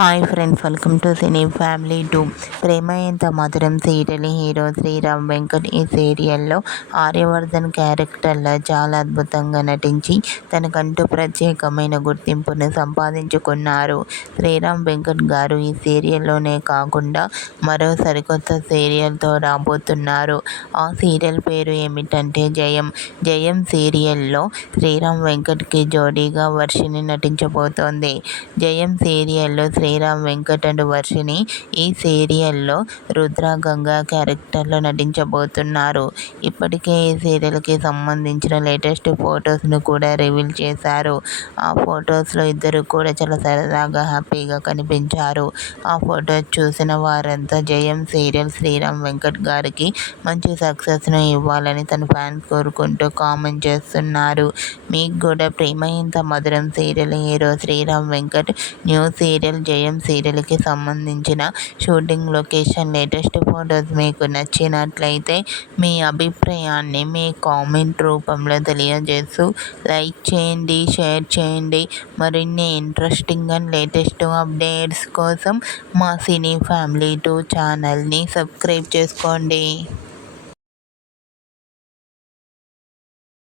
Hi friends, welcome to cine family 2. ప్రేమ ఎంత మధురం serial hero Sriram Venkat ఈ సీరియల్లో ఆర్యవర్ధన్ క్యారెక్టర్లో చాలా అద్భుతంగా నటించి తనకంటూ ప్రత్యేకమైన గుర్తింపును సంపాదించుకున్నారు. శ్రీరామ్ వెంకట్ గారు ఈ సీరియల్లోనే కాకుండా మరో సరికొత్త సీరియల్తో రాబోతున్నారు. ఆ సీరియల్ పేరు ఏమిటంటే జయం. జయం సీరియల్లో శ్రీరామ్ వెంకట్కి జోడీగా వర్షిణి నటించబోతోంది. జయం సీరియల్లో శ్రీరామ్ వెంకట్ అండ్ వర్షిణి ఈ సీరియల్లో రుద్ర గంగా క్యారెక్టర్లో నటించబోతున్నారు. ఇప్పటికే ఈ సీరియల్కి సంబంధించిన లేటెస్ట్ ఫొటోస్ను కూడా రివీల్ చేశారు. ఆ ఫొటోస్లో ఇద్దరు కూడా చాలా సరదాగా హ్యాపీగా కనిపించారు. ఆ ఫొటోస్ చూసిన వారంతా జయం సీరియల్ శ్రీరామ్ వెంకట్ గారికి మంచి సక్సెస్ను ఇవ్వాలని తన ఫ్యాన్స్ కోరుకుంటూ కామెంట్ చేస్తున్నారు. మీకు కూడా Prema Entha Madhuram serial hero Sriram Venkat new serial Jayam సీరియల్కి సంబంధించిన షూటింగ్ లొకేషన్ లేటెస్ట్ ఫొటోస్ మీకు నచ్చినట్లయితే మీ అభిప్రాయాన్ని మీ కామెంట్ రూపంలో తెలియజేస్తూ లైక్ చేయండి, షేర్ చేయండి. మరిన్ని ఇంట్రెస్టింగ్ అండ్ లేటెస్ట్ అప్డేట్స్ కోసం మా సినీ ఫ్యామిలీ 2 ఛానల్ని సబ్స్క్రైబ్ చేసుకోండి.